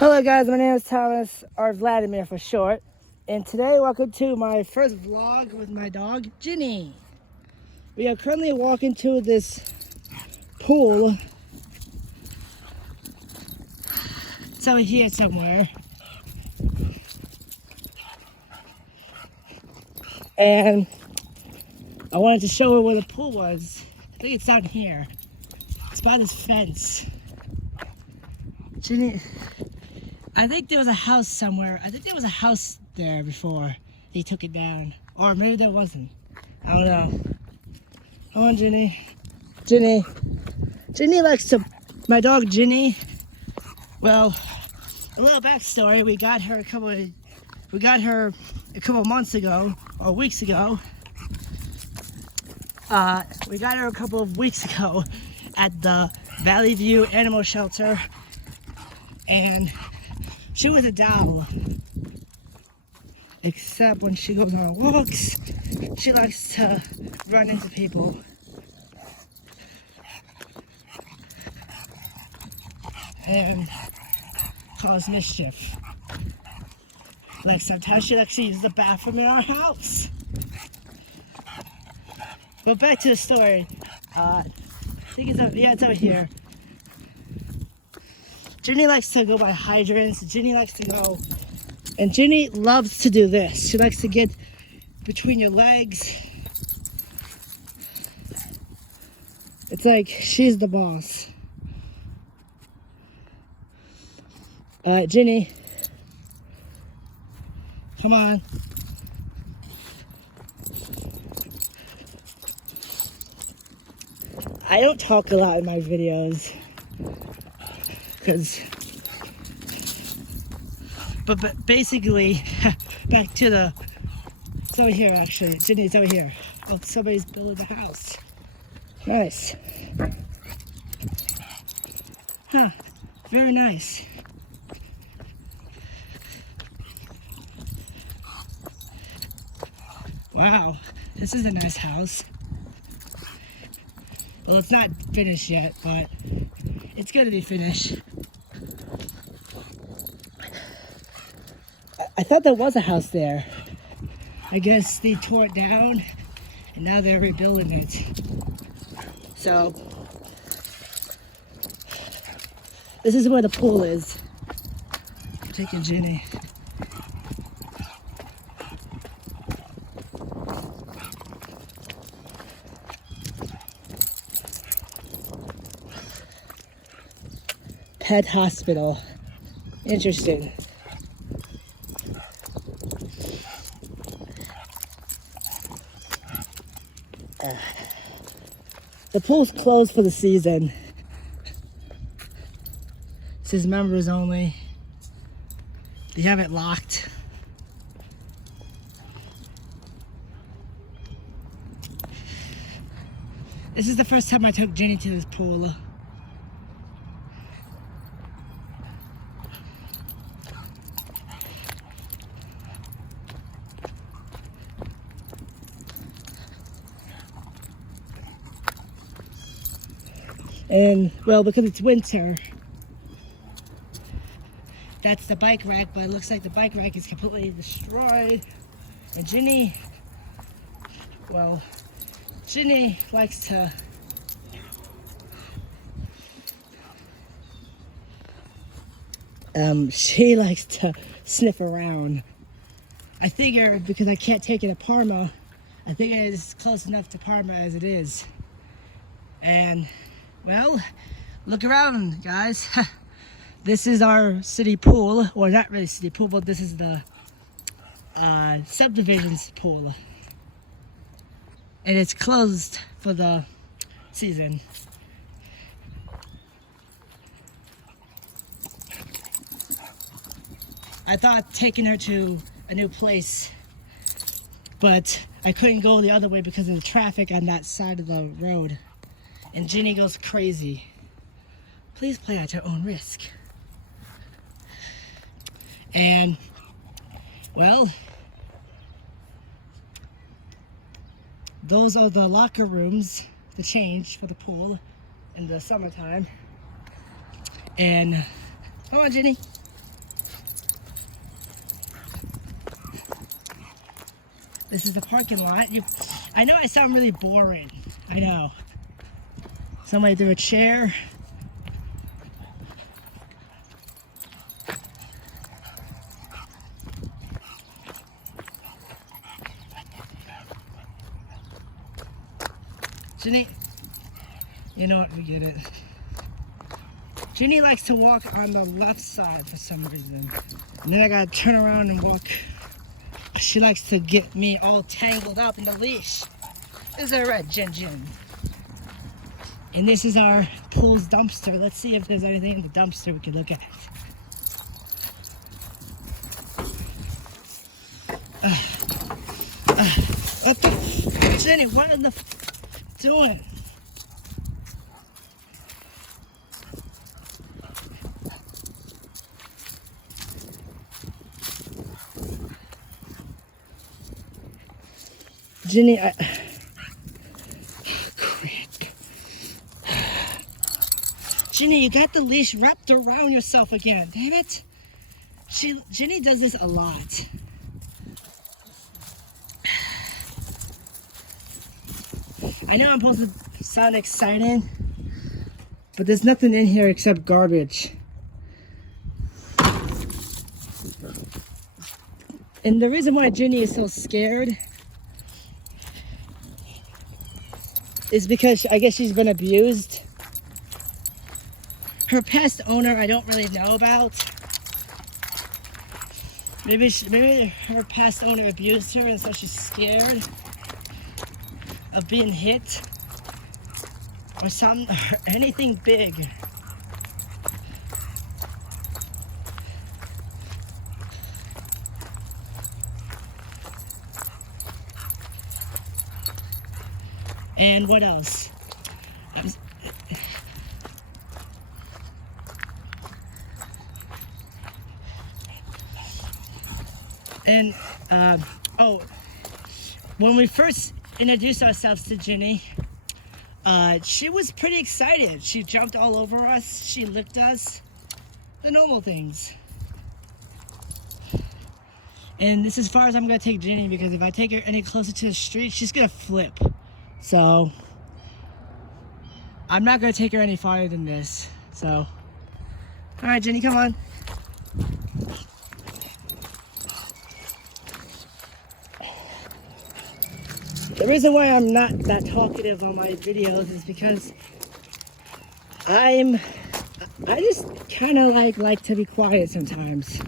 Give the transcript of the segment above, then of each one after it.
Hello guys, my name is Thomas, or Vladimir for short, and today welcome to my first vlog with my dog, Ginny. We are currently walking to this pool. It's over here somewhere. And I wanted to show her where the pool was. I think it's down here. It's by this fence. Ginny, I think there was a house somewhere. I think there was a house there before they took it down. Or maybe there wasn't. I don't know. Come on, Ginny. Ginny. Ginny likes to... My dog, Ginny. Well, a little backstory. We got her a couple months ago, or weeks ago. We got her a couple of weeks ago at the Valley View Animal Shelter. And she was a doll. Except when she goes on walks, she likes to run into people. And cause mischief. Like sometimes she likes to use the bathroom in our house. But back to the story. I think it's over here. Ginny likes to go by hydrants. Ginny likes to go, and Ginny loves to do this. She likes to get between your legs. It's like she's the boss. All right, Ginny, come on. I don't talk a lot in my videos. But basically, back to the, it's over here actually, Ginny's over here. Oh, somebody's building a house. Nice. Huh, very nice. Wow, this is a nice house. Well, it's not finished yet, but it's gonna be finished. I thought there was a house there. I guess they tore it down and now they're rebuilding it. So, this is where the pool is. I'm taking Ginny. Pet hospital. Interesting. The pool's closed for the season. It says members only. They have it locked. This is the first time I took Ginny to this pool. And, well, because it's winter, that's the bike rack, but it looks like the bike rack is completely destroyed. And Ginny, well, Ginny likes to she likes to sniff around. I figure because I can't take it to Parma, I think it is close enough to Parma as it is. And well, look around, guys. This is our city pool, or not really city pool, but this is the subdivision's pool. And it's closed for the season. I thought taking her to a new place, but I couldn't go the other way because of the traffic on that side of the road. And Ginny goes crazy. Please play at your own risk. And, well, those are the locker rooms to change for the pool in the summertime. And, come on, Ginny. This is the parking lot. I know I sound really boring. I know. Somebody threw a chair. Ginny, you know what? We get it. Ginny likes to walk on the left side for some reason. And then I gotta turn around and walk. She likes to get me all tangled up in the leash. This is a red Jin. And this is our pool's dumpster. Let's see if there's anything in the dumpster we can look at. What the? Jenny, what are the doing? Jenny, Ginny, you got the leash wrapped around yourself again. Damn it. Ginny does this a lot. I know I'm supposed to sound excited, but there's nothing in here except garbage. And the reason why Ginny is so scared is because I guess she's been abused. Her past owner I don't really know about. Maybe her past owner abused her and so she's scared of being hit or anything big. And what else? And when we first introduced ourselves to Ginny, she was pretty excited. She jumped all over us. She licked us. The normal things. And this is as far as I'm gonna take Ginny, because if I take her any closer to the street, she's gonna flip. So I'm not gonna take her any farther than this. So, all right, Ginny, come on. The reason why I'm not that talkative on my videos is because I just kind of like to be quiet sometimes.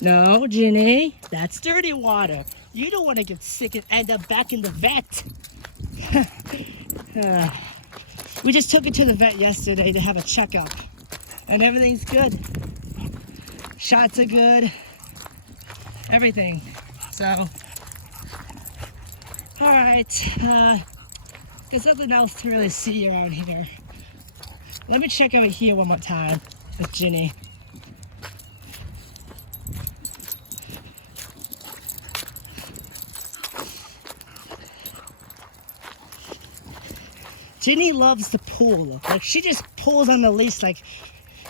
No, Ginny, that's dirty water. You don't want to get sick and end up back in the vet. We just took it to the vet yesterday to have a checkup, and everything's good. Shots are good, everything. So, all right, there's nothing else to really see around here. Let me check over here one more time with Ginny. Ginny loves the pool. Like, she just pulls on the leash like,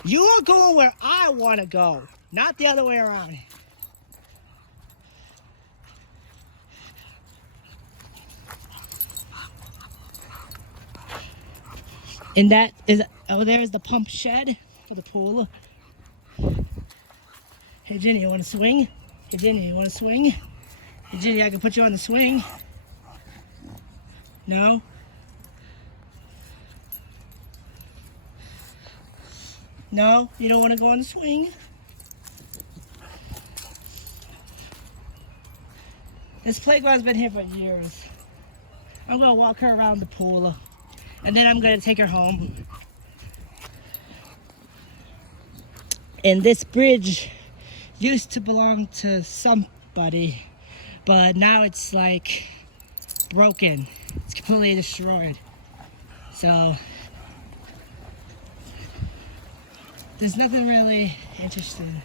you are going where I want to go, not the other way around. And that is, oh, there is the pump shed for the pool. Hey, Ginny, you want to swing? Hey, Ginny, you want to swing? Hey, Ginny, I can put you on the swing. No? No? You don't want to go on the swing? This playground's been here for years. I'm going to walk her around the pool. And then I'm going to take her home. And this bridge used to belong to somebody, but now it's like broken. It's completely destroyed. So there's nothing really interesting.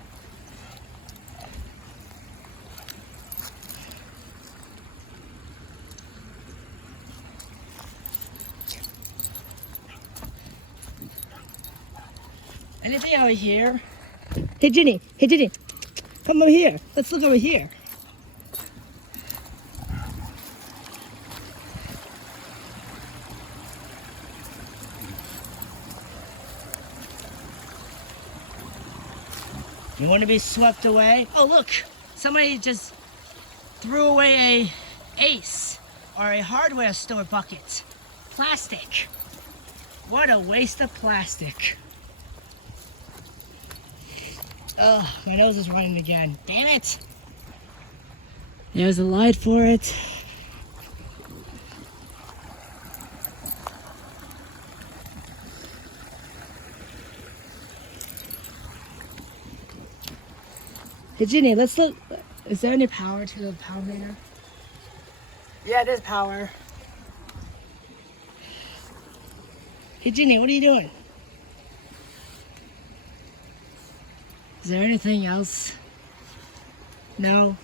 Anything over here? Hey Ginny, come over here. Let's look over here. You want to be swept away? Oh look, somebody just threw away a Ace or a hardware store bucket. Plastic. What a waste of plastic. Ugh, my nose is running again. Damn it. There's a light for it. Hey Ginny, let's look. Is there any power to the power meter? Yeah, there's power. Hey Ginny, what are you doing? Is there anything else? No?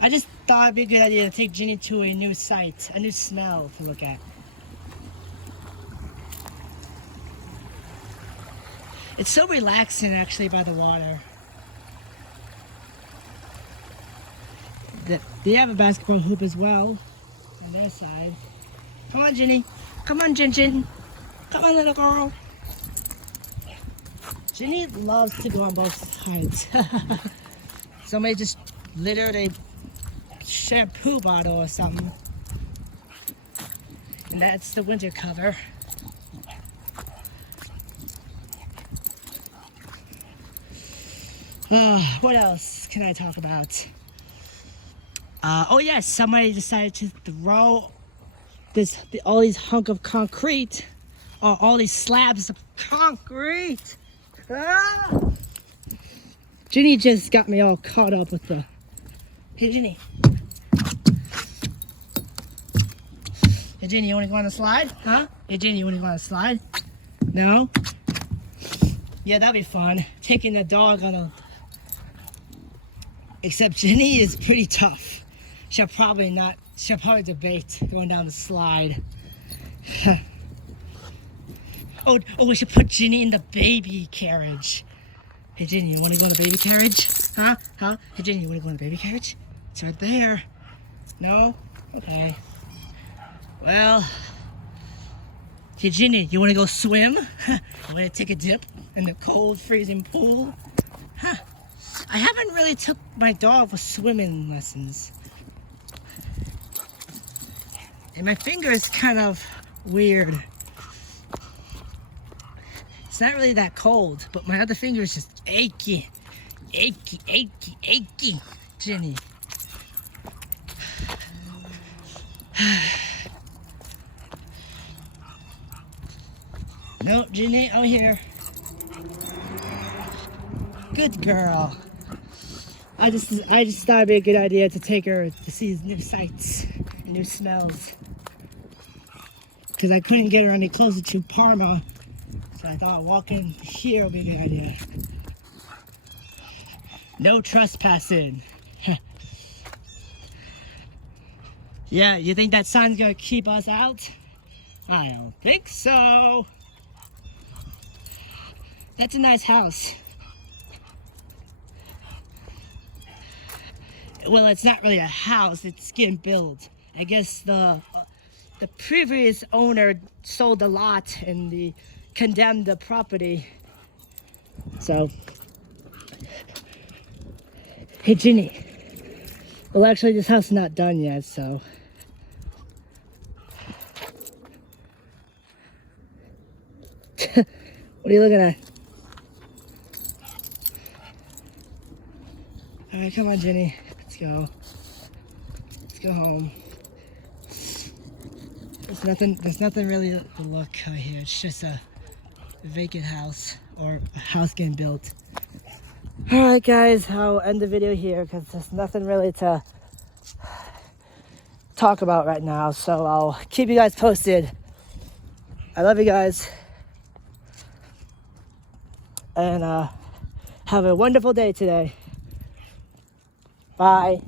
I just thought it'd be a good idea to take Ginny to a new sight, a new smell to look at. It's so relaxing actually by the water. They have a basketball hoop as well on their side. Come on, Ginny. Come on, Jin Jin. Come on, little girl. Ginny loves to go on both sides. Somebody just littered a shampoo bottle or something. And that's the winter cover. What else can I talk about? Oh yes, somebody decided to throw all these hunk of concrete, or all these slabs of concrete. Ah! Ginny just got me all caught up with the. Hey Ginny. Hey Ginny, you want to go on a slide? Huh? Hey Ginny, you want to go on a slide? No? Yeah, that'd be fun. Taking the dog on a. Except Ginny is pretty tough. She'll probably debate going down the slide. Oh, we should put Ginny in the baby carriage. Hey Ginny, you want to go in the baby carriage? Huh? Hey Ginny, you want to go in the baby carriage? It's right there. No? Okay. Well, hey Ginny, you want to go swim? You want to take a dip in the cold, freezing pool? Huh? I haven't really took my dog for swimming lessons. And my finger is kind of weird. It's not really that cold, but my other finger is just achy. Achy, achy, achy. Ginny. No, Ginny, out here. Good girl. I just thought it'd be a good idea to take her to see new sights and new smells. Because I couldn't get her any closer to Parma, so I thought walking here would be a good idea. No trespassing. Yeah, you think that sign's gonna keep us out? I don't think so. That's a nice house. Well, it's not really a house, it's getting built. I guess the previous owner sold the lot and condemned the property. So, hey Ginny. Well, actually, this house is not done yet, so. What are you looking at? All right, come on, Ginny. Let's go. Let's go home. There's nothing really to look here. It's just a vacant house or a house getting built. All right, guys, I'll end the video here because there's nothing really to talk about right now. So I'll keep you guys posted. I love you guys. And have a wonderful day today. Bye.